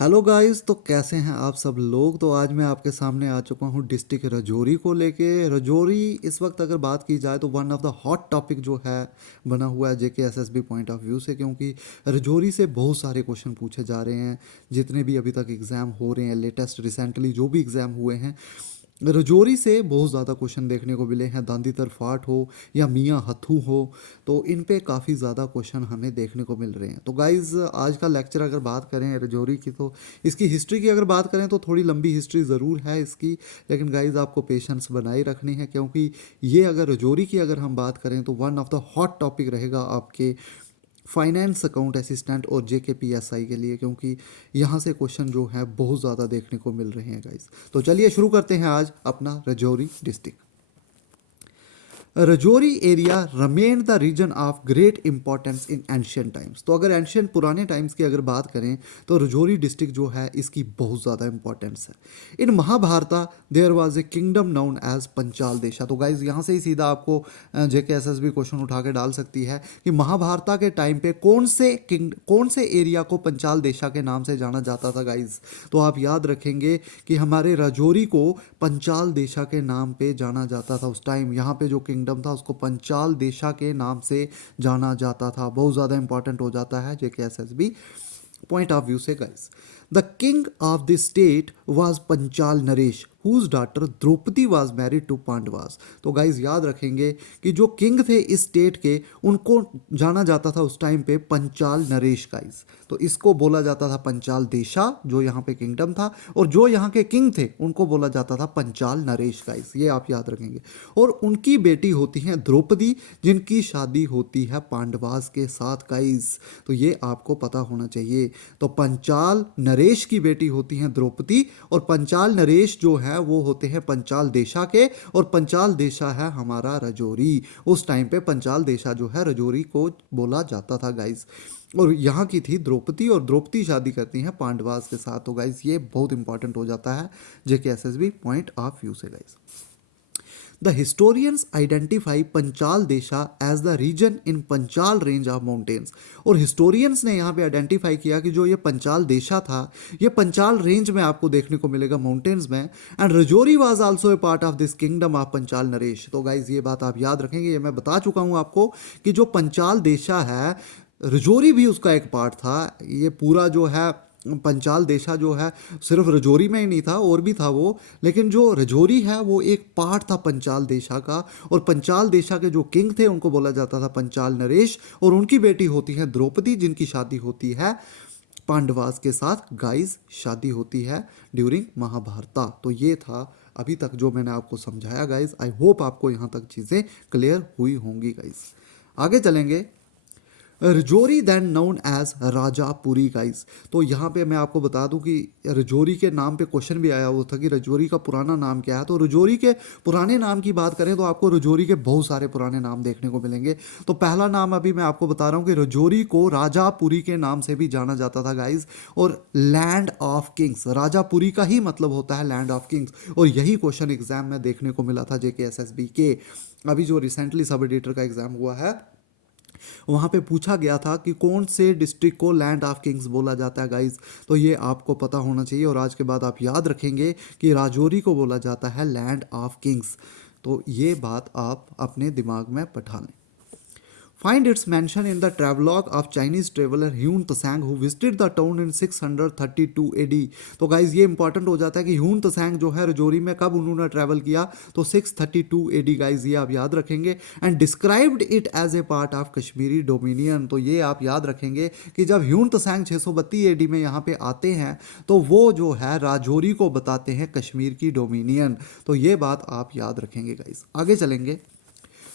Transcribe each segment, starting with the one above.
Hello guys. तो कैसे हैं आप सब लोग। तो आज मैं आपके सामने आ चुका हूं डिस्ट्रिक्ट रजौरी को लेके। रजौरी इस वक्त अगर बात की जाए तो one of the hot topic जो है बना हुआ है JK SSB point of view से, क्योंकि रजौरी से बहुत सारे क्वेश्चन पूछे जा रहे हैं। जितने भी अभी तक एग्ज़ाम हो रहे हैं, लेटेस्ट रिसेंटली जो भी एग्ज़ाम हुए हैं, रजौरी से बहुत ज़्यादा क्वेश्चन देखने को मिले हैं। दांदीतर फाट हो या मियाँ हथू हो, तो इन पे काफ़ी ज़्यादा क्वेश्चन हमें देखने को मिल रहे हैं। तो गाइज़, आज का लेक्चर अगर बात करें रजौरी की, तो इसकी हिस्ट्री की अगर बात करें तो थोड़ी लंबी हिस्ट्री ज़रूर है इसकी। लेकिन गाइज़, आपको पेशेंस बनाए रखनी है, क्योंकि ये अगर रजौरी की अगर हम बात करें तो one of the hot topic रहेगा आपके फाइनेंस अकाउंट असिस्टेंट और जेकेपीएसआई के लिए, क्योंकि यहाँ से क्वेश्चन जो है बहुत ज़्यादा देखने को मिल रहे हैं गाइस। तो चलिए शुरू करते हैं आज अपना Rajouri district. Rajouri area remain the region of great importance in ancient times. तो अगर एंशियंट पुराने टाइम्स की अगर बात करें तो रजौरी डिस्ट्रिक्ट जो है इसकी बहुत ज़्यादा इंपॉर्टेंस है। In Mahabharata there was a kingdom known as Panchal desha. तो गाइज, यहाँ से ही सीधा आपको जेके एसएसबी क्वेश्चन उठा के डाल सकती है कि महाभारता के टाइम पे कौन से एरिया को पंचाल देशा के नाम से जाना जाता था गाइज। तो आप याद रखेंगे कि हमारे रजौरी को पंचाल देशा के नाम पे जाना जाता था। उस टाइम यहाँ पे जो किंगडम था उसको पंचाल देशा के नाम से जाना जाता था। बहुत ज़्यादा इंपॉर्टेंट हो जाता है JK SSB point of view से guys. The king of the state was Panchal naresh whose daughter Draupadi was married to Pandavas. तो गाइज, याद रखेंगे कि जो किंग थे इस स्टेट के, उनको जाना जाता था उस टाइम पे पंचाल नरेश गाइज। तो इसको बोला जाता था पंचाल देशा, जो यहाँ पे किंगडम था, और जो यहाँ के किंग थे उनको बोला जाता था पंचाल नरेश गाइज। ये आप याद रखेंगे। और उनकी बेटी होती है द्रौपदी, जिनकी शादी होती है पांडवास के साथ गाइज। तो ये आपको पता होना चाहिए। तो पंचाल नरेश की बेटी होती है द्रौपदी, और पंचाल नरेश जो है वो होते हैं पंचाल देशा के, और पंचाल देशा है हमारा रजौरी। उस टाइम पे पंचाल देशा जो है रजौरी को बोला जाता था गाइज। और यहाँ की थी द्रौपदी, और द्रौपदी शादी करती हैं पांडवास के साथ। तो गाइज, ये बहुत इंपॉर्टेंट हो जाता है JK SSB point of view से guys. The historians identify Panchal desha as the region in Panchal range of mountains. और हिस्टोरियंस ने यहाँ पे आइडेंटिफाई किया कि जो ये पंचाल देशा था, ये पंचाल रेंज में आपको देखने को मिलेगा, माउंटेन्स में। And Rajouri was also a part of this kingdom of Panchal Naresh. तो गाइज, ये बात आप याद रखेंगे। ये मैं बता चुका हूँ आपको कि जो पंचाल देशा है, रजौरी भी उसका एक पार्ट था। ये पूरा जो है पंचाल देशा जो है सिर्फ रजौरी में ही नहीं था, और भी था वो। लेकिन जो रजौरी है वो एक पार्ट था पंचाल देशा का। और पंचाल देशा के जो किंग थे उनको बोला जाता था पंचाल नरेश, और उनकी बेटी होती है द्रौपदी, जिनकी शादी होती है पांडवास के साथ गाइस। शादी होती है ड्यूरिंग महाभारता। तो ये था अभी तक जो मैंने आपको समझाया गाइस। आई होप आपको यहाँ तक चीज़ें क्लियर हुई होंगी गाइस। आगे चलेंगे। Rajouri then known as Rajapuri guys. तो यहाँ पे मैं आपको बता दूं कि रजौरी के नाम पे क्वेश्चन भी आया हुआ था कि रजौरी का पुराना नाम क्या है। तो रजौरी के पुराने नाम की बात करें तो आपको रजौरी के बहुत सारे पुराने नाम देखने को मिलेंगे। तो पहला नाम अभी मैं आपको बता रहा हूँ कि रजौरी को राजापुरी के नाम से भी जाना जाता था गाइस। और लैंड ऑफ किंग्स, राजापुरी का ही मतलब होता है लैंड ऑफ किंग्स। और यही क्वेश्चन एग्जाम में देखने को मिला था जेके एसएसबी के। अभी जो रिसेंटली सब एडिटर का एग्जाम हुआ है, वहाँ पे पूछा गया था कि कौन से डिस्ट्रिक्ट को लैंड ऑफ किंग्स बोला जाता है गाइस। तो ये आपको पता होना चाहिए, और आज के बाद आप याद रखेंगे कि राजौरी को बोला जाता है लैंड ऑफ किंग्स। तो ये बात आप अपने दिमाग में बैठा लें। Find its mention in the travelogue of Chinese traveler Hyun Tsang who visited the town in 632 AD। तो गाइज, ये इंपॉर्टेंट हो जाता है कि ह्यून त्सांग जो है रजौरी में कब उन्होंने ट्रैवल किया, तो 632 AD गाइज। ये आप याद रखेंगे। And described it as a part of Kashmiri dominion. तो ये आप याद रखेंगे कि जब ह्यून त्सांग 632 AD में यहाँ पे आते हैं तो वो जो है राजौरी को बताते हैं कश्मीर की डोमिनियन। तो ये बात आप याद रखेंगे गाइज। आगे चलेंगे।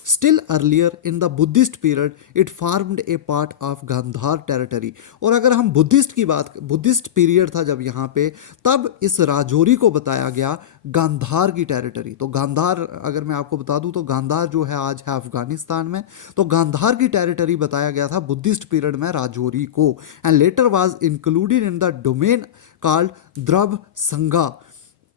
Still earlier in the Buddhist period, it formed a part of Gandhar territory. और अगर हम बुद्धिस्ट पीरियड था जब यहाँ पे, तब इस राजौरी को बताया गया गांधार की टेरिटरी। तो गांधार अगर मैं आपको बता दूं तो गांधार जो है आज है अफगानिस्तान में। तो गांधार की टेरिटरी बताया गया था बुद्धिस्ट पीरियड में राजौरी को। And later was included in the domain called द्रव संगा।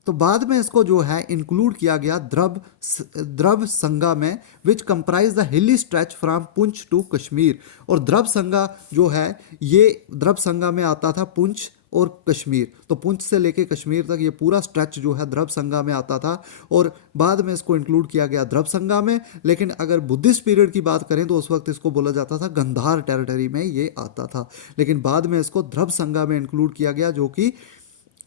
तो बाद में इसको जो है इंक्लूड किया गया द्रव संगा में, which comprise the hilly stretch from Poonch to Kashmir. और द्रव संगा जो है, ये द्रव संगा में आता था पुंछ और कश्मीर, तो पुंछ से लेके कश्मीर तक ये पूरा स्ट्रेच जो है द्रभ संगा में आता था और बाद में इसको इंक्लूड किया गया द्रभ संगा में। लेकिन अगर बुद्धिस्ट पीरियड की बात करें तो उस वक्त इसको बोला जाता था गंधार टेरिटरी में ये आता था, लेकिन बाद में इसको द्रभ संगा में इंक्लूड किया गया, जो कि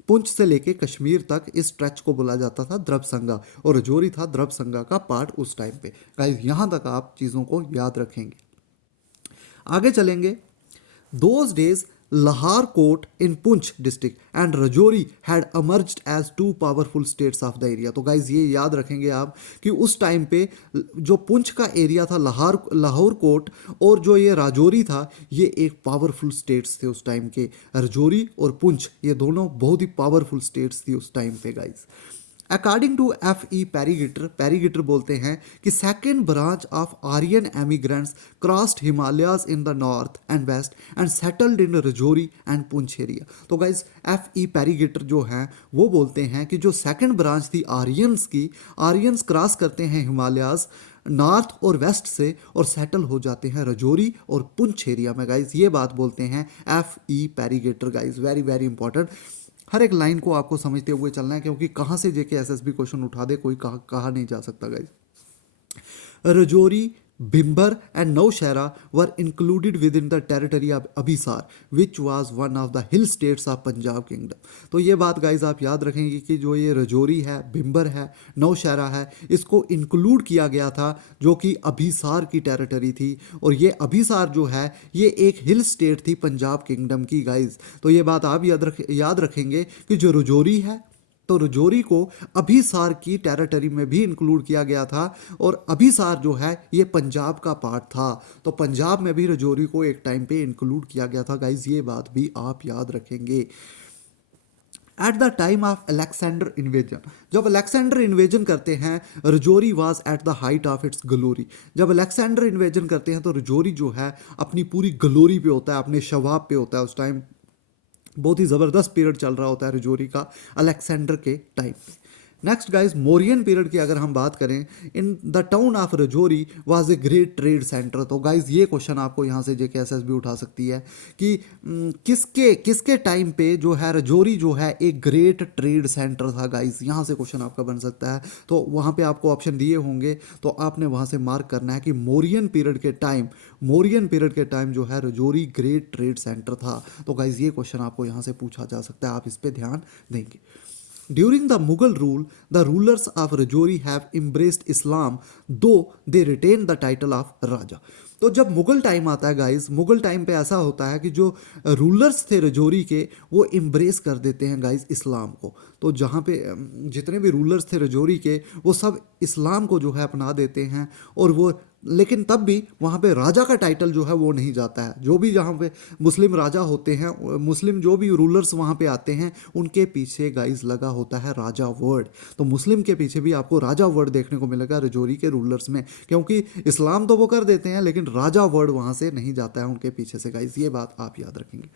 पुंछ से लेके कश्मीर तक इस स्ट्रेच को बोला जाता था द्रभ संगा, और रजौरी था द्रभ संगा का पार्ट उस टाइम पे। गाइस यहाँ तक आप चीज़ों को याद रखेंगे। आगे चलेंगे। Those days Lahar Court in Punch district and Rajouri had emerged as two powerful states of the area। तो गाइज ये याद रखेंगे आप कि उस टाइम पे जो पुंछ का एरिया था लाहौर कोट और जो ये राजौरी था ये एक पावरफुल स्टेट्स थे उस टाइम के। राजौरी और पुंछ ये दोनों बहुत ही पावरफुल स्टेट्स थी उस टाइम पे गाइज। According to F.E. पैरीगिटर बोलते हैं कि second branch of Aryan emigrants crossed Himalayas in the north and west and settled in Rajouri and Poonch area. तो गाइज F.E. पैरीगिटर जो हैं वो बोलते हैं कि जो सेकेंड ब्रांच थी आर्यंस की, आर्यंस क्रॉस करते हैं हिमालयाज नॉर्थ और वेस्ट से और सेटल हो जाते हैं रजौरी और पुंछ एरिया में। गाइज ये बात बोलते हैं F.E. Pargiter. Guys very very important, हर एक लाइन को आपको समझते हुए चलना है क्योंकि कहाँ से जेके एसएसबी क्वेश्चन उठा दे कोई कहा नहीं जा सकता guys. Rajouri, Bhimber and Naushahra were included within the territory of Abhisar which was one of the hill states of Punjab kingdom. तो ये बात गाइज आप याद रखेंगे कि जो ये रजौरी है, भिम्बर है, नौशहरा है, इसको इंक्लूड किया गया था जो कि अभिसार की टेरिटरी थी, और ये अभिसार जो है ये एक हिल स्टेट थी पंजाब किंगडम की गाइज। तो ये बात आप याद रखेंगे कि जो रजौरी है तो रजौरी को अभिसार की टेरिटरी में भी इंक्लूड किया गया था, और अभिसार जो है ये पंजाब का पार्ट था, तो पंजाब में भी रजौरी को एक टाइम पे इंक्लूड किया गया था गाइज। ये बात भी आप याद रखेंगे। At the time of Alexander invasion, जब अलेक्जेंडर इन्वेजन करते हैं Rajouri was at the height of its glory. जब अलेक्जेंडर इन्वेजन करते हैं तो रजौरी जो है अपनी पूरी ग्लोरी पे होता है, अपने शबाब पे होता है। उस टाइम बहुत ही ज़बरदस्त पीरियड चल रहा होता है रजौरी का अलेक्जेंडर के टाइम पे। नेक्स्ट गाइज मौर्यन पीरियड की अगर हम बात करें, in the town of Rajouri was a great trade centre. तो गाइज ये क्वेश्चन आपको यहाँ से जेके एसएसबी उठा सकती है कि किसके टाइम पे जो है रजौरी जो है एक ग्रेट ट्रेड सेंटर था। गाइज यहाँ से क्वेश्चन आपका बन सकता है, तो वहाँ पे आपको ऑप्शन दिए होंगे तो आपने वहाँ से मार्क करना है कि मौर्यन पीरियड के टाइम जो है रजौरी ग्रेट ट्रेड सेंटर था। तो गाइज ये क्वेश्चन आपको यहाँ से पूछा जा सकता है, आप इस पर ध्यान देंगे। During the Mughal rule, the rulers of Rajouri have embraced Islam, though they retain the title of Raja। तो जब मुगल टाइम आता है गाइज, मुगल टाइम पे ऐसा होता है कि जो रूलर्स थे रजौरी के वो इम्ब्रेस कर देते हैं गाइज इस्लाम को। तो जहाँ पे जितने भी रूलर्स थे रजौरी के वो सब इस्लाम को जो है अपना देते हैं, और वो लेकिन तब भी वहाँ पे राजा का टाइटल जो है वो नहीं जाता है। जो भी जहाँ पे मुस्लिम राजा होते हैं, मुस्लिम जो भी रूलर्स वहाँ पे आते हैं उनके पीछे गाइज लगा होता है राजा वर्ड। तो मुस्लिम के पीछे भी आपको राजा वर्ड देखने को मिलेगा रजौरी के रूलर्स में, क्योंकि इस्लाम तो वो कर देते हैं लेकिन राजा वर्ड वहाँ से नहीं जाता है उनके पीछे से। गाइज ये बात आप याद रखेंगे।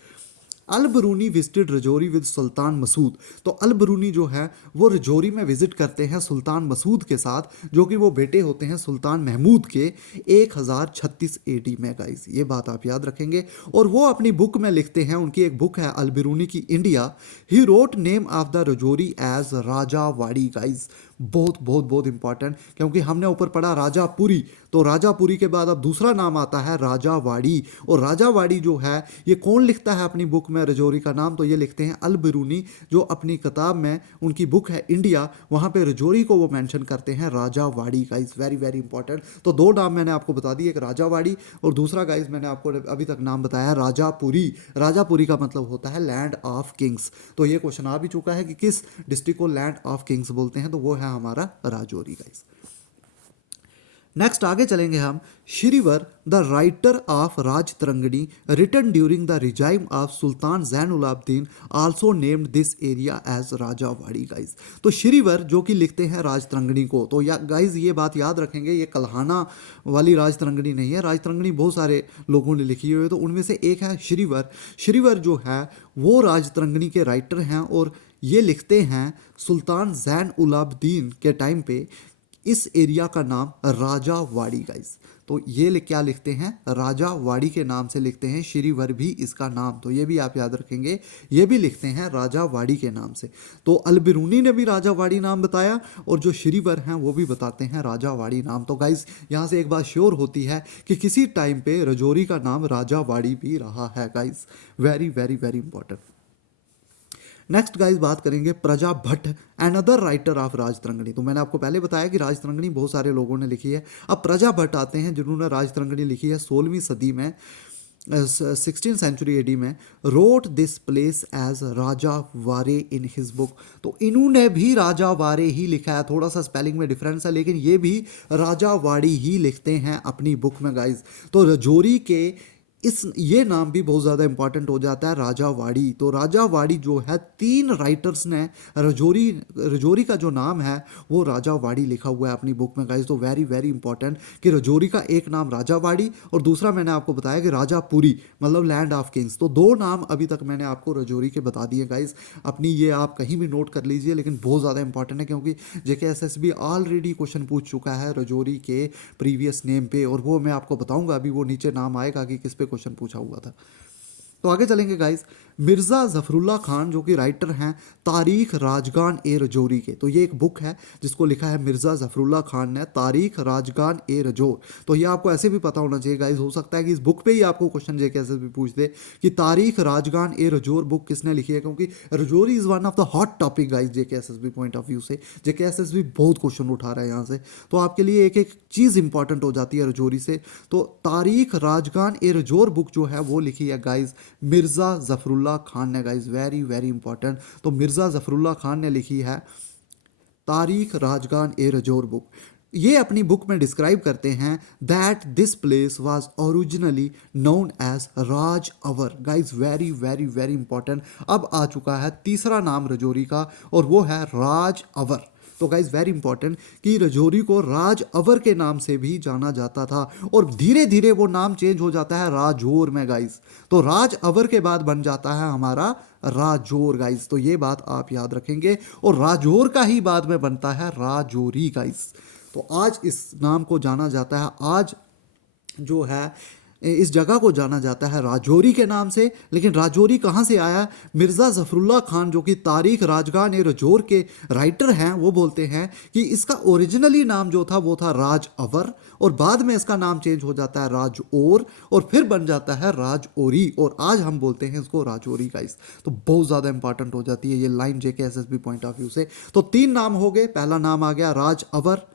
अल बरूनी विजिटेड रजौरी विद सुल्तान मसूद। तो अल बरूनी जो है वो रजौरी में विजिट करते हैं सुल्तान मसूद के साथ, जो कि वो बेटे होते हैं सुल्तान महमूद के 1036 AD में। गाइस ये बात आप याद रखेंगे। और वो अपनी बुक में लिखते हैं, उनकी एक बुक है अल बरूनी की India, he wrote name of the Rajouri as Rajavadi. Guys बहुत बहुत बहुत इंपॉर्टेंट, क्योंकि हमने ऊपर पढ़ा राजापुरी, तो राजापुरी के बाद अब दूसरा नाम आता है राजावाड़ी। और राजावाड़ी जो है ये कौन लिखता है अपनी बुक में रजौरी का नाम, तो ये लिखते हैं अल बरूनी, जो अपनी किताब में उनकी बुक है इंडिया, वहाँ पे रजौरी को वो मेंशन करते हैं Rajawadi. Guys very very important. तो दो नाम मैंने आपको बता दिए, एक राजावाड़ी और दूसरा गाइस मैंने आपको अभी तक नाम बताया राजापुरी। राजापुरी का मतलब होता है लैंड ऑफ किंग्स। तो ये क्वेश्चन आ भी चुका है कि किस डिस्ट्रिक्ट को लैंड ऑफ किंग्स बोलते हैं, तो वो है हमारा राजौरी। गाइस नेक्स्ट आगे चलेंगे हम। Srivar the writer of Raj Tarangini written during the regime of Sultan Zainulabidin also named this area as Rajavadi. Guys तो श्रीवर जो कि लिखते हैं राज तरंगनी को, तो गाइस ये बात याद रखेंगे, ये कल्हाना वाली राज तरंगनी नहीं है। राज तरंगनी बहुत सारे लोगों ने लिखी हुई है, तो उनमें से एक है श्रीवर। श्रीवर जो है वो राज तरंगनी के राइटर हैं, और ये लिखते हैं सुल्तान जैन उलाब्दीन के टाइम पे इस एरिया का नाम राजावाड़ी। गाइस तो ये क्या लिखते हैं, राजा वाड़ी के नाम से लिखते हैं। श्रीवर भी इसका नाम, तो ये भी आप याद रखेंगे, ये भी लिखते हैं राजा वाड़ी के नाम से। तो अलबिरूनी ने भी राजा वाड़ी नाम बताया और जो श्रीवर हैं वो भी बताते हैं राजा वाड़ी नाम। तो गाइज यहाँ से एक बात श्योर होती है कि किसी टाइम पे रजौरी का नाम राजा वाड़ी भी रहा है guys. Very very very important. Next guys बात करेंगे प्रजा Bhatt, another writer of Rajatarangini. तो मैंने आपको पहले बताया कि राजतरंगिणी बहुत सारे लोगों ने लिखी है। अब प्रजा भट्ट आते हैं जिन्होंने राजतरंगिणी लिखी है 16वीं सदी में, 16th सेंचुरी एडी में। रोट दिस प्लेस एज राजा वारे इन हिज बुक। तो इन्होंने भी राजा वारे ही लिखा है, थोड़ा सा स्पेलिंग में डिफरेंस है लेकिन ये भी राजा वाड़ी ही लिखते हैं अपनी बुक में गाइज। तो रजौरी के ये नाम भी बहुत ज़्यादा इंपॉर्टेंट हो जाता है, राजा वाड़ी। तो राजा वाड़ी जो है 3 राइटर्स ने रजौरी का जो नाम है वो राजा वाड़ी लिखा हुआ है अपनी बुक में गाइज। तो वेरी वेरी इंपॉर्टेंट कि रजौरी का एक नाम राजा वाड़ी और दूसरा मैंने आपको बताया कि राजापुरी, मतलब लैंड ऑफ किंग्स। तो 2 नाम अभी तक मैंने आपको रजौरी के बता दिए गाइज। अपनी ये आप कहीं भी नोट कर लीजिए, लेकिन बहुत ज़्यादा इंपॉर्टेंट है क्योंकि JKSSB ऑलरेडी क्वेश्चन पूछ चुका है रजौरी के प्रीवियस नेम पे, और वो मैं आपको बताऊंगा अभी, वो नीचे नाम आएगा कि किस पे क्वेश्चन पूछा हुआ था। तो आगे चलेंगे गाइस। मिर्ज़ा ज़फ़रुल्लाह खान जो कि राइटर हैं तारीख राजगान ए रजौरी के। तो ये एक बुक है जिसको लिखा है मिर्ज़ा ज़फ़रुल्लाह खान ने, तारीख राजगान ए रजौर। तो ये आपको ऐसे भी पता होना चाहिए गाइस, हो सकता है कि इस बुक पे ही आपको क्वेश्चन JKSSB पूछ दे कि तारीख राजगान ए रजौर बुक किसने लिखी है, क्योंकि Rajouri is one of the hot topic guys JKSSB point of view से। JKSSB बहुत क्वेश्चन उठा रहा है यहाँ से, तो आपके लिए एक एक चीज़ इंपॉर्टेंट हो जाती है रजौरी से। तो तारीख राजगान ए रजौर बुक जो है वो लिखी है गाइस मिर्ज़ा ज़फ़रुल्लाह खान ने गाइस। Very very important. तो मिर्ज़ा ज़फ़रुल्लाह खान ने लिखी है तारीख राजगान ए रजौर बुक। ये अपनी बुक में डिस्क्राइब करते हैं that this place was originally known as Rajaur. Guys very very very important. अब आ चुका है तीसरा नाम रजौरी का और वो है राज अवर। तो गाइज वेरी इंपॉर्टेंट कि रजौरी को राज अवर के नाम से भी जाना जाता था और धीरे धीरे वो नाम चेंज हो जाता है राजौर में गाइज। तो राज अवर के बाद बन जाता है हमारा राजौर गाइज। तो ये बात आप याद रखेंगे और राजौर का ही बाद में बनता है राजौरी गाइज। तो आज इस नाम को जाना जाता है, आज जो है इस जगह को जाना जाता है राजौरी के नाम से। लेकिन राजौरी कहाँ से आया? मिर्ज़ा ज़फ़रुल्लाह खान जो कि तारीख राजगान ए रजौर के राइटर हैं वो बोलते हैं कि इसका ओरिजिनली नाम जो था वो था राज अवर और बाद में इसका नाम चेंज हो जाता है राजौर और फिर बन जाता है राजौरी और आज हम बोलते हैं इसको राजौरी गाइस। तो बहुत ज़्यादा इंपॉर्टेंट हो जाती है ये line JKSSB point of view से। तो 3 नाम हो गए, पहला नाम आ गया राज अवर,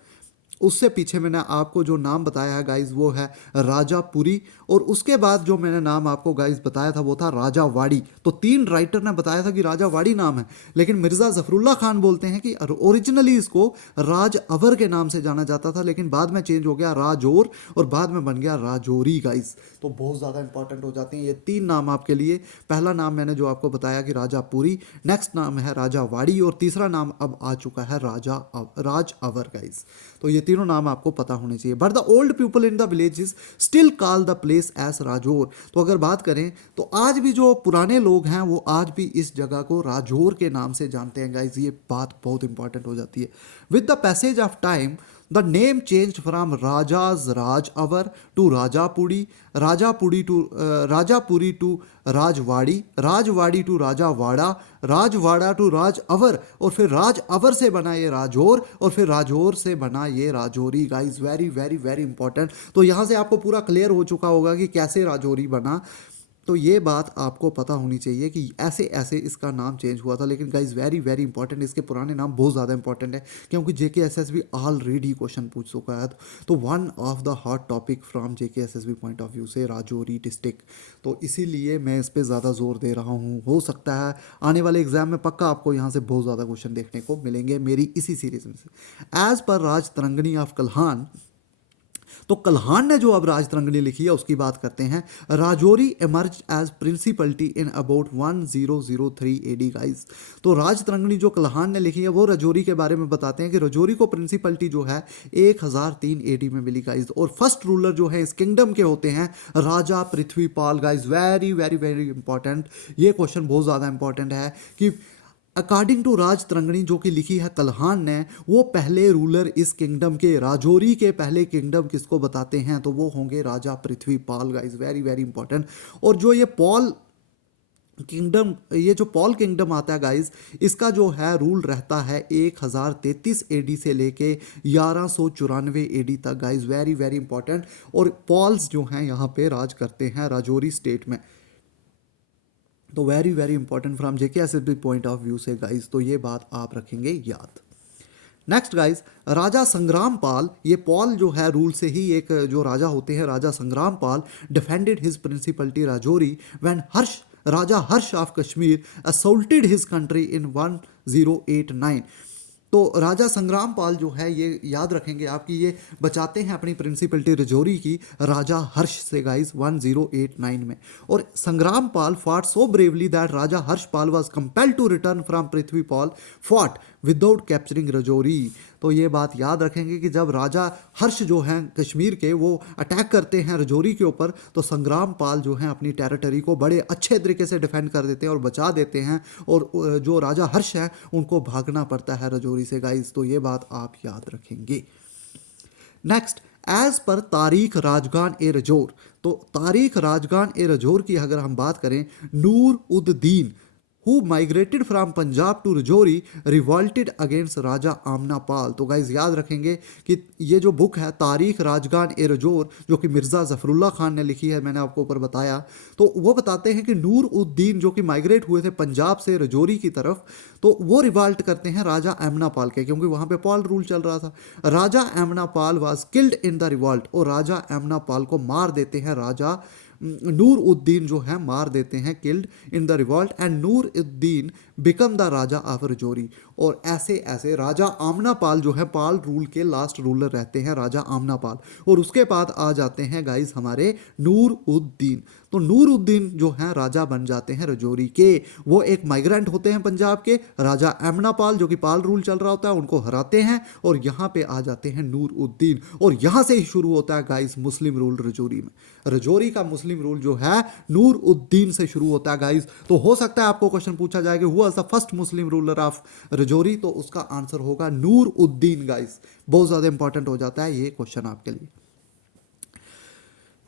उससे पीछे मैंने आपको जो नाम बताया है गाइज वो है राजापुरी और उसके बाद जो मैंने नाम आपको गाइज बताया था वो था राजा वाड़ी। तो 3 राइटर ने बताया था कि राजा वाड़ी नाम है, लेकिन मिर्ज़ा ज़फ़रुल्लाह खान बोलते हैं कि ओरिजिनली इसको राज अवर के नाम से जाना जाता था लेकिन बाद में चेंज हो गया राजौर और बाद में बन गया राजौरी गाइज। तो बहुत ज़्यादा इंपॉर्टेंट हो जाती हैं ये 3 नाम आपके लिए। पहला नाम मैंने जो आपको बताया कि राजापुरी, नेक्स्ट नाम है राजा वाड़ी और तीसरा नाम अब आ चुका है राज अवर गाइज। तो ये तीनों नाम आपको पता होने चाहिए। But the old people in the villages still call the place as Rajaur. तो अगर बात करें तो आज भी जो पुराने लोग हैं वो आज भी इस जगह को राजौर के नाम से जानते हैं गाइज। ये बात बहुत इंपॉर्टेंट हो जाती है। With the passage of time the name changed from Raja's Raj Avar to Rajapuri, Rajapuri to Rajwadi, Rajwadi to Rajawada, Rajwada to Raj Avar और फिर राज अवर से बना ये राजौर और फिर राजौर से बना ये Rajouri guys. Very very very important. तो यहाँ से आपको पूरा क्लियर हो चुका होगा कि कैसे राजौरी बना। तो ये बात आपको पता होनी चाहिए कि ऐसे ऐसे इसका नाम चेंज हुआ था। लेकिन गाइज वेरी वेरी इंपॉर्टेंट, इसके पुराने नाम बहुत ज़्यादा इंपॉर्टेंट है क्योंकि JKSSB ऑलरेडी क्वेश्चन पूछ चुका है। तो one of the hot topic from JKSSB point of view से राजौरी डिस्ट्रिक्ट। तो इसीलिए मैं इस पर ज़्यादा जोर दे रहा हूँ। हो सकता है आने वाले एग्जाम में पक्का आपको यहाँ से बहुत ज़्यादा क्वेश्चन देखने को मिलेंगे मेरी इसी सीरीज में से। As per Raj Tarangini of कल्हान, तो कल्हान ने जो अब राजतरंगिणी लिखी है उसकी बात करते हैं। Rajouri emerge as principality in about 1003 AD guys. तो राजतरंगिणी जो कल्हान ने लिखी है वो राजौरी के बारे में बताते हैं कि राजौरी को प्रिंसिपलिटी जो है 1003 AD में मिली गाइज और फर्स्ट रूलर जो है इस किंगडम के होते हैं Raja Prithvipal guys. Very very very important, ये क्वेश्चन बहुत ज़्यादा इंपॉर्टेंट है कि अकॉर्डिंग टू राज तरंगणी जो कि लिखी है कल्हान ने, वो पहले रूलर इस किंगडम के, राजौरी के पहले किंगडम किसको बताते हैं, तो वो होंगे Raja Prithvipal guys, very very important. और जो ये पॉल किंगडम, ये जो पॉल किंगडम आता है गाइस, इसका जो है रूल रहता है 1033 एडी से लेके 1194 एडी तक गाइस, वेरी वेरी इंपॉर्टेंट। और पॉल्स जो हैं यहाँ पे राज करते हैं राजौरी स्टेट में, तो very very important from JK SSB point of view से गाइस, तो ये बात आप रखेंगे याद। नेक्स्ट गाइस, राजा संग्राम पाल, ये पॉल जो है रूल से ही एक जो राजा होते हैं, Raja Sangram Pal defended his principality Rajouri when Harsh, Raja Harsh of Kashmir assaulted his country in 1089। तो राजा संग्राम पाल जो है, ये याद रखेंगे आप कि ये बचाते हैं अपनी प्रिंसिपलिटी रजौरी की राजा हर्ष से गाइस 1089 में। और Sangram Pal fought so bravely that Raja Harsh Pal was compelled to return from Prithvi Pal fought without capturing Rajouri. तो ये बात याद रखेंगे कि जब राजा हर्ष जो हैं कश्मीर के, वो अटैक करते हैं रजौरी के ऊपर, तो संग्राम पाल जो हैं अपनी टेरिटरी को बड़े अच्छे तरीके से डिफेंड कर देते हैं और बचा देते हैं, और जो राजा हर्ष हैं उनको भागना पड़ता है रजौरी से गाइस, तो ये बात आप याद रखेंगे। नेक्स्ट, एज पर तारीख राजगान ए रजौर, तो तारीख राजगान ए रजौर की अगर हम बात करें, नूर उद दीन who migrated from Punjab to Rajouri revolted against Raja Amna Pal. तो गाइज याद रखेंगे कि ये जो बुक है तारीख राजगान ए रजौर, जो कि मिर्ज़ा ज़फ़रुल्लाह खान ने लिखी है, मैंने आपको ऊपर बताया, तो वो बताते हैं कि नूर उद्दीन जो कि माइग्रेट हुए थे पंजाब से रजौरी की तरफ, तो वो रिवॉल्ट करते हैं राजा आमना पाल के, क्योंकि वहाँ पे पाल रूल चल रहा था। Raja Amna Pal was killed in the revolt, और राजा आमना पाल को मार देते हैं राजा नूर उद्दीन जो है, मार देते हैं, killed in the revolt, and Noor Uddin become the Raja of Rajouri. और ऐसे ऐसे राजा आमना पाल जो है, पाल रूल के लास्ट रूलर रहते हैं राजा आमना पाल, और उसके बाद आ जाते हैं गाइस हमारे नूर उद्दीन। तो नूर उद्दीन जो हैं राजा बन जाते हैं रजौरी के, वो एक माइग्रेंट होते हैं पंजाब के, राजा आमना पाल जो कि पाल रूल चल रहा होता है उनको हराते हैं, और यहाँ पे आ जाते हैं नूर उद्दीन, और यहाँ से ही शुरू होता है गाइस मुस्लिम रूल रजौरी में। रजौरी का मुस्लिम रूल जो है नूर उद्दीन से शुरू होता है गाइस। तो हो सकता है आपको क्वेश्चन पूछा जाए कि हुआ the first Muslim ruler of Rajouri, तो उसका आंसर होगा नूर उद्दीन गाइस, बहुत ज्यादा इंपॉर्टेंट हो जाता है ये क्वेश्चन आपके लिए।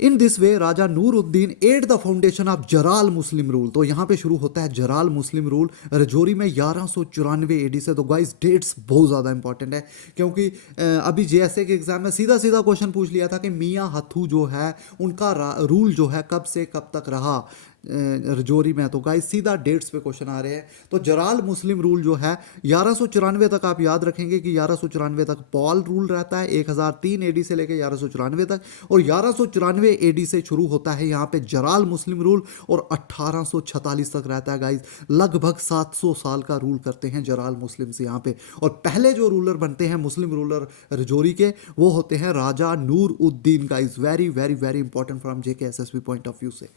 In this way Raja Noor Uddin aid the foundation of Jarral Muslim rule, तो यहाँ पे शुरू होता है जराल मुस्लिम रूल रजौरी में 1194 एडी से। तो गाइस डेट्स बहुत ज़्यादा इंपॉर्टेंट है, क्योंकि अभी जेएसए के एग्जाम में सीधा सीधा क्वेश्चन पूछ लिया था कि मियाँ हथू जो है उनका रूल जो है कब से कब तक रहा रजौरी में। तो गाइस सीधा डेट्स पे क्वेश्चन आ रहे हैं। तो जराल मुस्लिम रूल जो है 1194 तक, आप याद रखेंगे कि 1194 तक पॉल रूल रहता है, 1003 एडी से लेकर 1194 तक, और 1194 एडी से शुरू होता है यहाँ पे जराल मुस्लिम रूल, और 1846 तक रहता है गाइस। लगभग 700 साल का रूल करते हैं जराल मुस्लिम्स यहाँ पे। और पहले जो रूलर बनते हैं मुस्लिम रूलर रजौरी के, वो होते हैं Raja Noor Uddin guys, very very very important from JK SSB point of view से।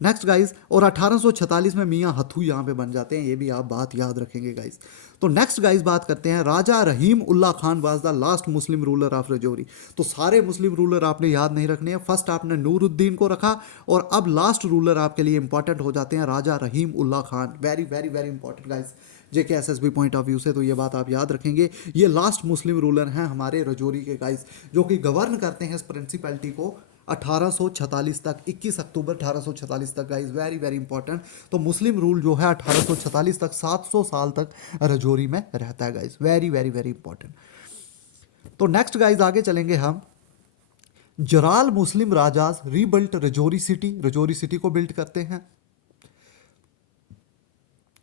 नेक्स्ट गाइस, और 1846 में मियाँ हथू यहाँ पे बन जाते हैं, ये भी आप बात याद रखेंगे गाइस। तो नेक्स्ट गाइस बात करते हैं, Raja Rahim Ulla Khan was the last Muslim ruler of Rajouri. तो सारे मुस्लिम रूलर आपने याद नहीं रखने हैं, फर्स्ट आपने नूरुद्दीन को रखा, और अब लास्ट रूलर आपके लिए इंपॉर्टेंट हो जाते हैं Raja Rahim Ulla Khan, very very very important guys JK SSB point of view से। तो ये बात आप याद रखेंगे, ये लास्ट मुस्लिम रूलर हैं हमारे रजौरी के गाइस, जो कि गवर्न करते हैं इस प्रिंसिपैलिटी को 1846 तक, 21 अक्टूबर 1846 तक गाइस, वेरी वेरी इंपॉर्टेंट। तो मुस्लिम रूल जो है 1846 तक, 700 साल तक रजौरी में रहता है guys, very very very important. तो नेक्स्ट गाइस आगे चलेंगे हम, Jarral Muslim Rajas rebuilt Rajouri city, Rajouri city को बिल्ड करते हैं,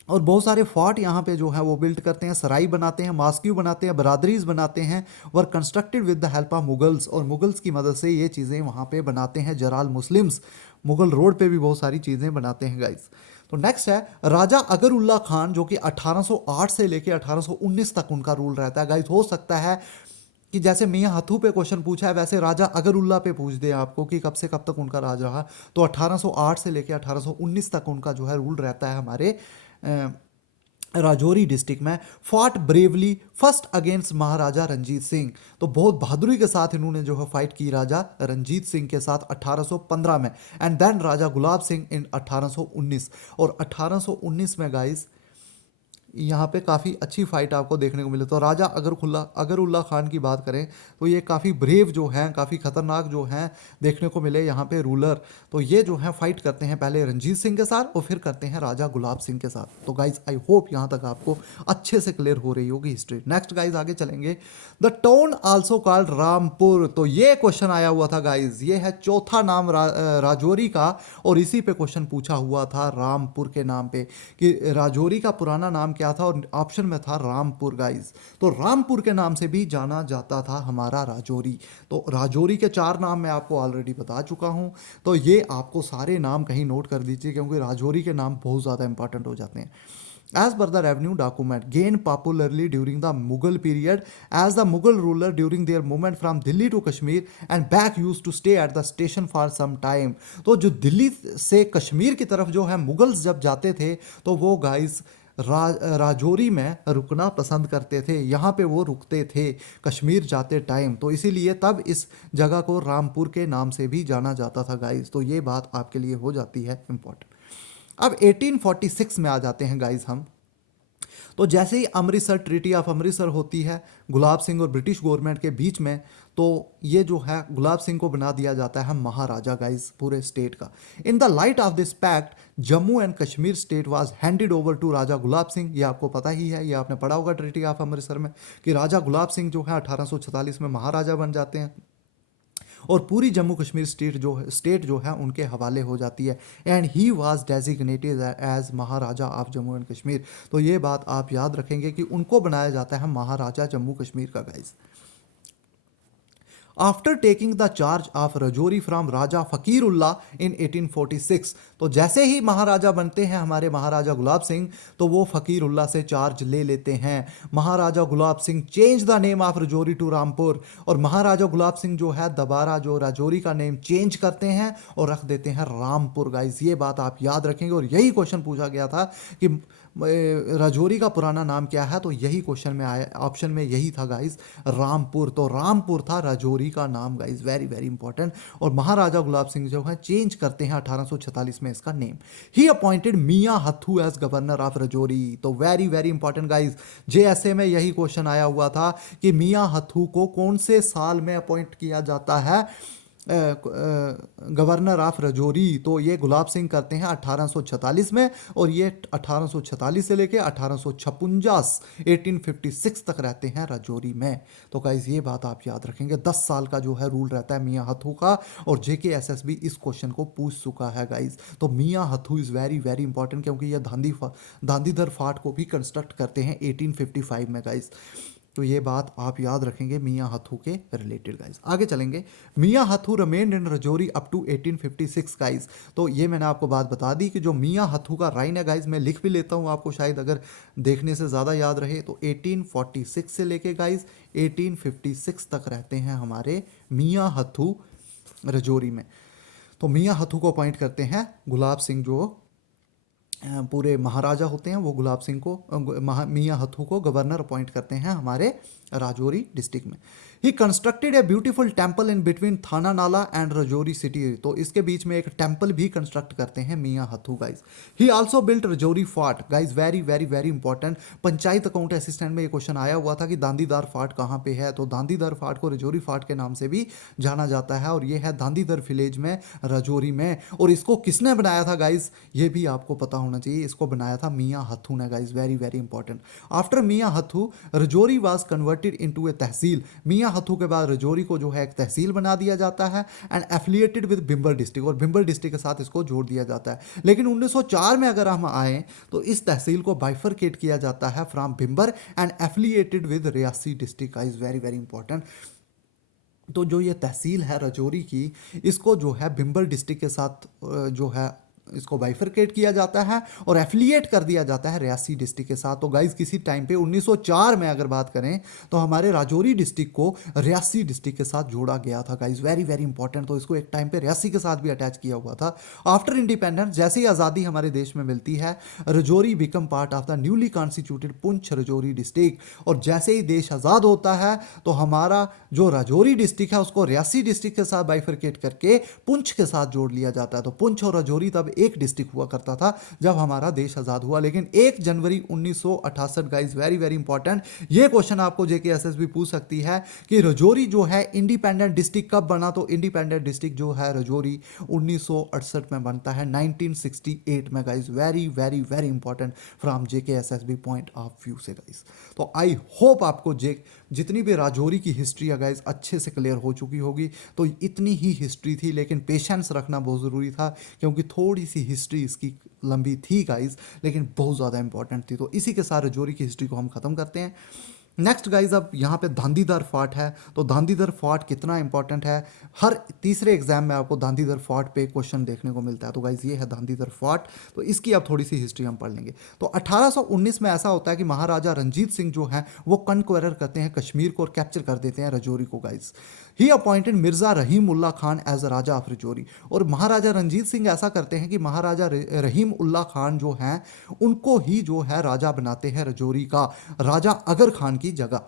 और बहुत सारे फोर्ट यहाँ पे जो है वो बिल्ड करते हैं, सराय बनाते हैं, मास्क्यू बनाते हैं, बरादरीज बनाते हैं, वर constructed with the help of Mughals, और मुगल्स की मदद से ये चीज़ें वहाँ पे बनाते हैं जराल मुस्लिम्स। मुगल रोड पे भी बहुत सारी चीज़ें बनाते हैं गाइस। तो नेक्स्ट है राजा अगरुल्ला खान, जो कि 1808 से लेके 1819 तक उनका रूल रहता है गाइस। हो सकता है कि जैसे मियाँ हथू पे क्वेश्चन पूछा है, वैसे राजा अगरुल्ला पे पूछ दे आपको कि कब से कब तक उनका राज रहा। तो 1808 से लेके 1819 तक उनका जो है रूल रहता है हमारे राजौरी डिस्ट्रिक्ट में। फॉट ब्रेवली फर्स्ट अगेंस्ट महाराजा रंजीत सिंह, तो बहुत बहादुरी के साथ इन्होंने जो है फाइट की राजा रंजीत सिंह के साथ 1815 में, एंड देन राजा गुलाब सिंह इन 1819। और 1819 में गाइस यहाँ पे काफ़ी अच्छी फाइट आपको देखने को मिले। तो राजा अगरुल्ला खान की बात करें तो ये काफ़ी ब्रेव जो हैं, काफ़ी खतरनाक जो हैं देखने को मिले यहाँ पे रूलर। तो ये जो है फाइट करते हैं पहले रंजीत सिंह के साथ और फिर करते हैं राजा गुलाब सिंह के साथ। तो गाइज आई होप यहाँ तक आपको अच्छे से क्लियर हो रही होगी हिस्ट्री। नेक्स्ट गाइज आगे चलेंगे। The town also called Rampur. तो ये क्वेश्चन आया हुआ था गाइज, ये है चौथा नाम राजौरी का, और इसी पे क्वेश्चन पूछा हुआ था रामपुर के नाम पे कि राजौरी का पुराना नाम क्या था, और ऑप्शन में था रामपुर गाइज। तो रामपुर के नाम से भी जाना जाता था हमारा राजौरी। तो राजौरी के 4 नाम मैं आपको ऑलरेडी बता चुका हूँ, तो ये आपको सारे नाम कहीं नोट कर दीजिए क्योंकि राजौरी के नाम बहुत ज़्यादा इंपॉर्टेंट हो जाते हैं। As per the revenue document, gained popularly during the Mughal period, as the Mughal ruler during their movement from Delhi to Kashmir and back used to stay at the station for some time. तो जो दिल्ली से कश्मीर की तरफ जो है Mughals जब जाते थे तो वो गाइस राजौरी में रुकना पसंद करते थे, यहाँ पे वो रुकते थे कश्मीर जाते टाइम। तो इसीलिए तब इस जगह को रामपुर के नाम से भी जाना जाता था गाइस। तो ये बात आपके लिए हो जाती है इम्पोर्टेंट। अब 1846 में आ जाते हैं गाइज हम। तो जैसे ही अमृतसर ट्रीटी ऑफ अमृतसर होती है गुलाब सिंह और ब्रिटिश गवर्नमेंट के बीच में, तो ये जो है गुलाब सिंह को बना दिया जाता है महाराजा गाइज पूरे स्टेट का। In the light of this pact Jammu and Kashmir state was handed over to Raja Gulab Singh. ये आपको पता ही है, ये आपने पढ़ा होगा ट्रीटी ऑफ अमृतसर में कि राजा गुलाब सिंह जो है 1846 में महाराजा बन जाते हैं और पूरी जम्मू कश्मीर स्टेट जो है उनके हवाले हो जाती है। And he was designated as Maharaja of Jammu and Kashmir. तो ये बात आप याद रखेंगे कि उनको बनाया जाता है महाराजा जम्मू कश्मीर का guys. After taking the charge of Rajouri from Raja Fakirullah in 1846, तो जैसे ही महाराजा बनते हैं हमारे महाराजा गुलाब सिंह, तो वो फ़कीरुल्ला से चार्ज ले लेते हैं। Maharaja Gulab Singh change the name of Rajouri to Rampur, और महाराजा गुलाब सिंह जो है दोबारा जो राजौरी का नेम चेंज करते हैं और रख देते हैं रामपुर गाइज। ये बात आप याद रखेंगे, और यही क्वेश्चन पूछा गया था कि राजौरी का पुराना नाम क्या है, तो यही क्वेश्चन में आया, ऑप्शन में यही था गाइज रामपुर। तो रामपुर था राजौरी का नाम गाइज, वेरी वेरी इंपॉर्टेंट। और महाराजा गुलाब सिंह जो है चेंज करते हैं 1846 में इसका name. He appointed Mian Hathu as governor of Rajouri. तो very very important guys, JSA में यही क्वेश्चन आया हुआ था कि मियां हथू को कौन से साल में अपॉइंट किया जाता है गवर्नर ऑफ राजौरी। तो ये गुलाब सिंह करते हैं 1846 में, और ये 1846 से लेके 1856 1856 तक रहते हैं राजौरी में। तो गाइज ये बात आप याद रखेंगे, 10 साल का जो है रूल रहता है मियां हथू का, और जेकेएसएस भी इस क्वेश्चन को पूछ चुका है गाइज। तो मियां हथू इज़ वेरी वेरी इंपॉर्टेंट क्योंकि ये धांधीधर फाट को भी कंस्ट्रक्ट करते हैं 1855 में गाइज। तो ये बात आप याद रखेंगे मियां हथू के रिलेटेड गाइज। आगे चलेंगे। मियां हथू रमेन्ड इन राजौरी अप टू 1856 गाइज। तो ये मैंने आपको बात बता दी कि जो मियां हथू का राइन है गाइज, मैं लिख भी लेता हूँ आपको शायद अगर देखने से ज़्यादा याद रहे। तो 1846 से लेके गाइज 1856 तक रहते हैं हमारे मियां हथू राजौरी में। तो मियां हथू को अपॉइंट करते हैं गुलाब सिंह, जो पूरे महाराजा होते हैं, वो गुलाब सिंह को मियां हथू को गवर्नर अपॉइंट करते हैं हमारे राजौरी डिस्ट्रिक्ट में। ही constructed a beautiful temple in between थाना नाला एंड राजौरी सिटी। तो इसके बीच में एक टेम्पल भी कंस्ट्रक्ट करते हैं Mian Hathu guys. He also built Rajouri fort guys, very very very important. Panchayat account assistant में ये क्वेश्चन आया हुआ था कि दांदीदार फाट कहाँ पे है। तो दांदीदार फाट को राजौरी फाट के नाम से भी जाना जाता है, और ये है दांदीदार विलेज में राजौरी में। और इसको किसने बनाया था गाइज, ये भी आपको पता होना चाहिए। इसको बनाया था मियां हथू ने guys, very very important. After Mian Hathu Rajouri was converted into a tehsil. Mian Hathu के बाद राजौरी को जो है एक तहसील बना दिया जाता है and affiliated with Bhimber district, और भिंबर डिस्ट्रिक्ट के साथ इसको जोड़ दिया जाता है। लेकिन 1904 में अगर हम आए तो इस तहसील को बाइफरकेट किया जाता है from Bhimber and affiliated with Reasi district guys, very very important. तो जो ये तहसील है राजौरी की, इसको जो है भिंबर डिस्ट्रिक्ट के साथ जो है इसको बाइफरकेट किया जाता है और एफिलिएट कर दिया जाता है रियासी डिस्ट्रिक्ट के साथ। तो गाइज किसी टाइम पे 1904 में अगर बात करें तो हमारे राजौरी डिस्ट्रिक्ट को रियासी डिस्ट्रिक्ट के साथ जोड़ा गया था गाइज, वेरी वेरी इंपॉर्टेंट। तो इसको एक टाइम पे रियासी के साथ भी अटैच किया हुआ था। आफ्टर इंडिपेंडेंस, जैसे ही आज़ादी हमारे देश में मिलती है, Rajouri become part of the newly constituted Poonch Rajouri district. और जैसे ही देश आज़ाद होता है तो हमारा जो राजौरी डिस्ट्रिक्ट है उसको रियासी डिस्ट्रिक्ट के साथ बाइफरकेट करके पुंछ के साथ जोड़ लिया जाता है। तो पुंछ और राजौरी तब एक डिस्ट्रिक्ट हुआ करता था जब हमारा देश आज़ाद हुआ। लेकिन 1 जनवरी 1968 गाइस, वेरी वेरी इंपॉर्टेंट, ये क्वेश्चन आपको जेके एसएसबी पूछ सकती है कि राजौरी जो है इंडिपेंडेंट डिस्ट्रिक्ट कब बना। तो इंडिपेंडेंट डिस्ट्रिक्ट जो है राजौरी 1968 में बनता है, 1968 में guys. Very very very important from JK SSB point of view से गाइस। तो आई होप आपको जितनी भी राजौरी की हिस्ट्री है गाइस अच्छे से क्लियर हो चुकी होगी। तो इतनी ही हिस्ट्री थी, लेकिन पेशेंस रखना बहुत ज़रूरी था क्योंकि थोड़ी सी हिस्ट्री इसकी लंबी थी गाइस, लेकिन बहुत ज़्यादा इंपॉर्टेंट थी। तो इसी के साथ राजौरी की हिस्ट्री को हम ख़त्म करते हैं। नेक्स्ट गाइज, अब यहाँ पे धांधीदार फोर्ट है। तो धांधीदार फोर्ट कितना इंपॉर्टेंट है, हर तीसरे एग्जाम में आपको धांधीदार फोर्ट पे क्वेश्चन देखने को मिलता है। तो गाइज ये है धांधीदार फोर्ट, तो इसकी अब थोड़ी सी हिस्ट्री हम पढ़ लेंगे। तो 1819 में ऐसा होता है कि महाराजा रंजीत सिंह जो है वो कनक्वेरर करते हैं कश्मीर को और कैप्चर कर देते हैं राजौरी को guys. He appointed Mirza Rahim Ulla Khan as a Raja of Rajouri. और महाराजा रंजीत सिंह ऐसा करते हैं कि महाराजा रहीम उल्ला खान जो हैं उनको ही जो है राजा बनाते हैं राजौरी का, राजा अगर खान की जगह।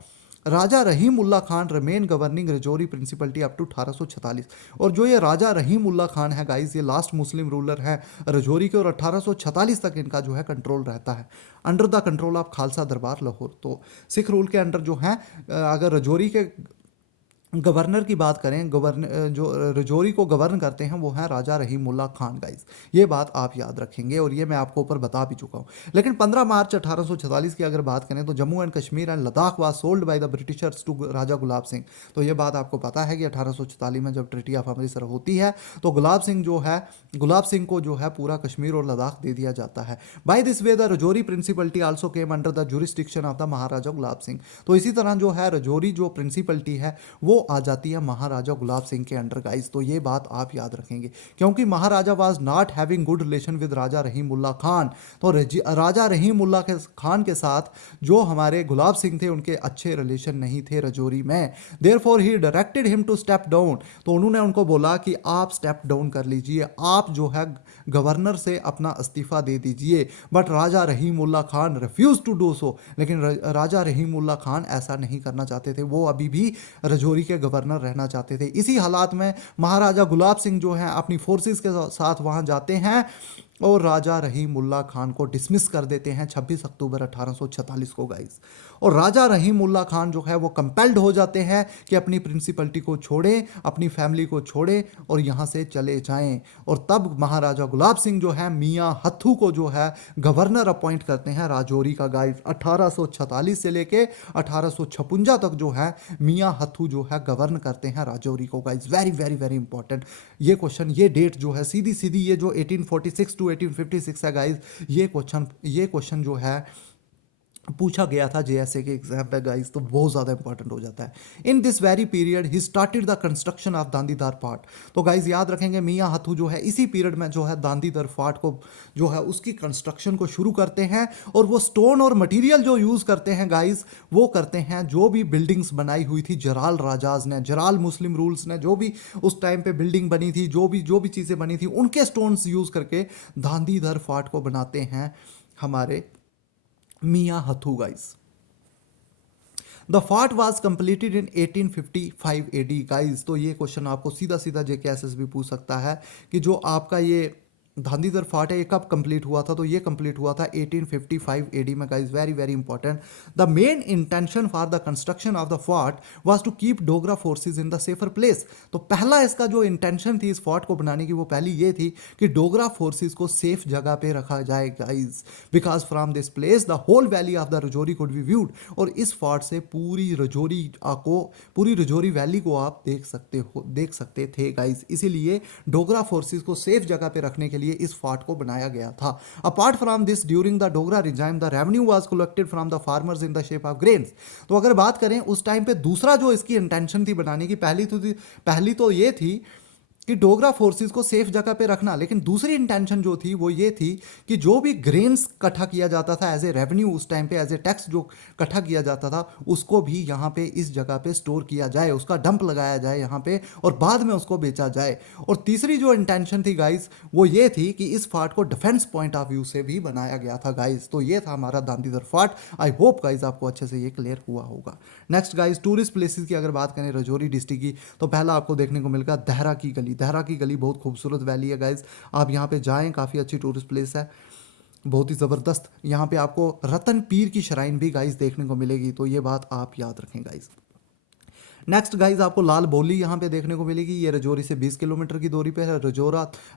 Raja Rahim Ulla Khan remain governing Rajouri principality up to 1846। और जो ये राजा रहीम उल्ला खान है गाइस, ये लास्ट मुस्लिम रूलर है राजौरी के, और 1846 तक इनका जो है कंट्रोल रहता है under the control of Khalsa दरबार लाहौर। तो सिख रूल के अंडर जो है, अगर राजौरी के गवर्नर की बात करें, गवर्नर जो राजौरी को गवर्न करते हैं वो हैं राजा रहीमुल्ला खान गाइस। ये बात आप याद रखेंगे और ये मैं आपको ऊपर बता भी चुका हूँ। लेकिन 15 मार्च 1846 की अगर बात करें तो Jammu and Kashmir and Ladakh was sold by the Britishers to Raja Gulab Singh. तो ये बात आपको पता है कि 1846 में जब ट्रीटी ऑफ अमृतसर होती है तो गुलाब सिंह को जो है पूरा कश्मीर और लद्दाख दे दिया जाता है। By this way the Rajouri principality also came under the jurisdiction of the Maharaja Gulab Singh. तो इसी तरह जो है राजौरी जो प्रिंसिपलिटी है वो आ जाती है महाराजा गुलाब सिंह के अंडर गाइस। तो ये बात आप याद रखेंगे क्योंकि Maharaja was not having good relation with Raja Rahim Ulla Khan. तो राजा रहीम उल्ला खान के साथ जो हमारे गुलाब सिंह थे उनके अच्छे रिलेशन नहीं थे राजौरी में। Therefore he directed him to step down. तो उन्होंने उनको बोला कि आप स्टेप डाउन कर लीजिए, आप जो है गवर्नर से अपना इस्तीफा दे दीजिए। But Raja Rahim Ulla Khan refuse to do so. लेकिन राजा रहीम उल्ला खान ऐसा नहीं करना चाहते थे, वो अभी भी राजौरी के गवर्नर रहना चाहते थे। इसी हालात में महाराजा गुलाब सिंह जो हैं अपनी फोर्सेस के साथ वहां जाते हैं और राजा रहीम उल्ला खान को डिसमिस कर देते हैं 26 अक्टूबर 1846 को गाइस। और राजा रहीम उल्ला खान जो है वो कंपेल्ड हो जाते हैं कि अपनी प्रिंसिपलिटी को छोड़ें, अपनी फैमिली को छोड़ें और यहाँ से चले जाएं। और तब महाराजा गुलाब सिंह जो है मियाँ हथू को जो है गवर्नर अपॉइंट करते हैं राजौरी का गाइस। 1846 से लेके 1856 तक जो है मियाँ हथू जो है गवर्न करते हैं राजौरी को guys. Very very very important ये क्वेश्चन, ये डेट जो है सीधी सीधी ये जो 1846 टू 1856 है गाइस, ये क्वेश्चन जो है पूछा गया था जेएसए के एग्जाम पे गाइस। तो बहुत ज़्यादा इंपॉर्टेंट हो जाता है। In this very period he started the construction of Dandidar fort. तो गाइस याद रखेंगे मियाँ हथू जो है इसी पीरियड में जो है दांदीदार फोर्ट को जो है उसकी कंस्ट्रक्शन को शुरू करते हैं। और वो स्टोन और मटेरियल जो यूज़ करते हैं गाइस, वो करते हैं जो भी बिल्डिंग्स बनाई हुई थी जराल राजाज ने, जराल मुस्लिम रूल्स ने, जो भी उस टाइम पे बिल्डिंग बनी थी, जो भी चीज़ें बनी थी उनके स्टोन्स यूज़ करके दांदीदार फोर्ट को बनाते हैं हमारे Mian Hathu guys. The fort was completed in 1855 AD guys. तो ये क्वेश्चन आपको सीधा सीधा जेके एसएसबी पूछ सकता है कि जो आपका ये धांधीदार फोर्ट है ये कब कंप्लीट हुआ था। तो ये कंप्लीट हुआ था 1855 एडी में guys. Very very important. The main intention for the construction of the fort was to keep Dogra forces in the safer place. तो पहला इसका जो इंटेंशन थी इस फोर्ट को बनाने की वो पहली ये थी कि डोगरा फोर्सेस को सेफ जगह पे रखा जाए guys, because from this place the whole valley of the Rajouri could be viewed. और इस फोर्ट से पूरी राजौरी वैली को आप देख सकते थे गाइस। इसीलिए डोगरा फोर्सेस को सेफ जगह पे रखने के लिए इस फोर्ट को बनाया गया था। Apart from this during the Dogra regime the revenue was collected from the farmers in the shape of grains. तो अगर बात करें उस टाइम पे दूसरा जो इसकी इंटेंशन थी बनाने की, पहली तो ये थी कि डोगरा फोर्सेस को सेफ जगह पे रखना, लेकिन दूसरी इंटेंशन जो थी वो ये थी कि जो भी ग्रेन्स इकट्ठा किया जाता था एज ए रेवेन्यू उस टाइम पे, एज ए टैक्स जो इकट्ठा किया जाता था उसको भी यहाँ पे इस जगह पे स्टोर किया जाए, उसका डंप लगाया जाए यहाँ पे और बाद में उसको बेचा जाए। और तीसरी जो इंटेंशन थी गाइस वो ये थी कि इस फोर्ट को डिफेंस पॉइंट ऑफ व्यू से भी बनाया गया था गाइस। तो ये था हमारा दांदीदार फोर्ट। आई होप गाइस आपको अच्छे से ये क्लियर हुआ होगा। नेक्स्ट गाइस टूरिस्ट प्लेसेस की अगर बात करें राजौरी डिस्ट्रिक्ट की, तो पहला आपको देखने को मिलेगा देहरा की गली। देहरा की गली बहुत खूबसूरत वैली है गाइज, आप यहाँ पे जाएं, काफ़ी अच्छी टूरिस्ट प्लेस है, बहुत ही ज़बरदस्त। यहाँ पे आपको रतन पीर की श्राइन भी गाइज देखने को मिलेगी, तो ये बात आप याद रखें गाइज। नेक्स्ट गाइज आपको लाल बोली यहाँ पे देखने को मिलेगी, ये रजौरी से 20 किलोमीटर की दूरी पे है,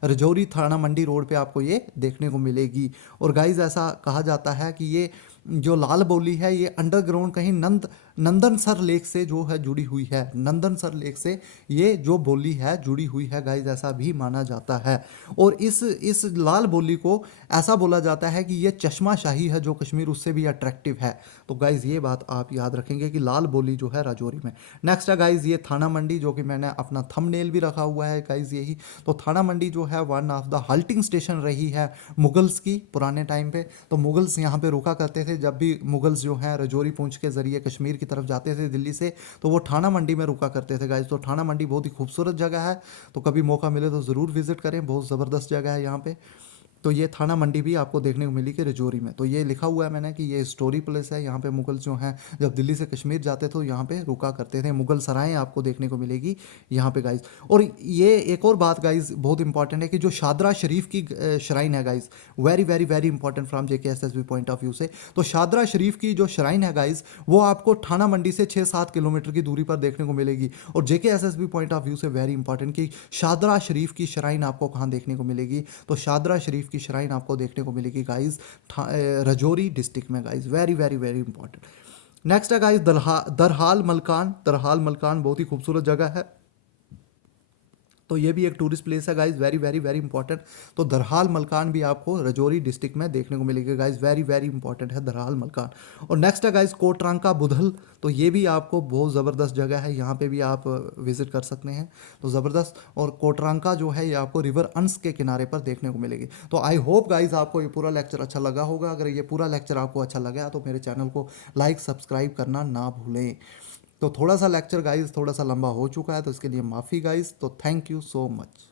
रजौरी थाना मंडी रोड पे आपको ये देखने को मिलेगी। और गाइज ऐसा कहा जाता है कि ये जो लाल बोली है ये अंडरग्राउंड कहीं नंदनसर लेक से जो है जुड़ी हुई है, नंदनसर लेक से ये जो बोली है जुड़ी हुई है गाइज, ऐसा भी माना जाता है। और इस लाल बोली को ऐसा बोला जाता है कि ये चश्मा शाही है जो कश्मीर उससे भी अट्रैक्टिव है। तो गाइज ये बात आप याद रखेंगे कि लाल बोली जो है राजौरी में। नेक्स्ट है गाइज ये थाना मंडी, जो कि मैंने अपना थंबनेल भी रखा हुआ है गाइज यही। तो थाना मंडी जो है one of the halting station रही है मुगल्स की पुराने टाइम पे। तो मुगल्स यहाँ पे रुका करते थे, जब भी मुगल्स जो हैं रजौरी पूंछ के जरिए कश्मीर की तरफ जाते थे दिल्ली से, तो वो थाना मंडी में रुका करते थे गाइज। तो थाना मंडी बहुत ही खूबसूरत जगह है, तो कभी मौका मिले तो ज़रूर विजिट करें, बहुत ज़बरदस्त जगह है यहाँ पे। तो ये थाना मंडी भी आपको देखने को मिली कि रजौरी में। तो ये लिखा हुआ है मैंने कि ये स्टोरी प्लेस है, यहाँ पे मुगल जो हैं जब दिल्ली से कश्मीर जाते थे तो यहाँ पे रुका करते थे। मुगल सराय आपको देखने को मिलेगी यहाँ पे गाइज। और ये एक और बात गाइज बहुत इंपॉर्टेंट है कि जो शादरा शरीफ की श्राइन है guys, very very very important from JKSSB point of view से। तो शादरा शरीफ की जो श्राइन है गाइज वो आपको थाना मंडी से 6-7 किलोमीटर की दूरी पर देखने को मिलेगी। और JKSSB पॉइंट ऑफ व्यू से वेरी इंपॉर्टेंट कि शादरा शरीफ की श्राइन आपको कहाँ देखने को मिलेगी, तो शादरा शरीफ की श्राइन आपको देखने को मिलेगी गाइज रजौरी डिस्ट्रिक्ट में guys, very very very important. Next है गाइज दरहाल मलकान। दरहाल मलकान बहुत ही खूबसूरत जगह है, तो ये भी एक टूरिस्ट प्लेस है guys, very very very important. तो दरहाल मलकान भी आपको रजौरी डिस्ट्रिक्ट में देखने को मिलेगी गाइज, वेरी वेरी इंपॉर्टेंट है दरहाल मलकान। और नेक्स्ट है गाइज कोटरंका बुधल, तो ये भी आपको बहुत ज़बरदस्त जगह है, यहाँ पे भी आप विजिट कर सकते हैं, तो ज़बरदस्त। और कोटरंका जो है ये आपको रिवर अंस के किनारे पर देखने को मिलेगी। तो आई होप गाइज आपको ये पूरा लेक्चर अच्छा लगा होगा। अगर ये पूरा लेक्चर आपको अच्छा लगा तो मेरे चैनल को लाइक सब्सक्राइब करना ना भूलें। तो थोड़ा सा लेक्चर गाइज थोड़ा सा लंबा हो चुका है, तो इसके लिए माफ़ी गाइज। तो थैंक यू सो मच।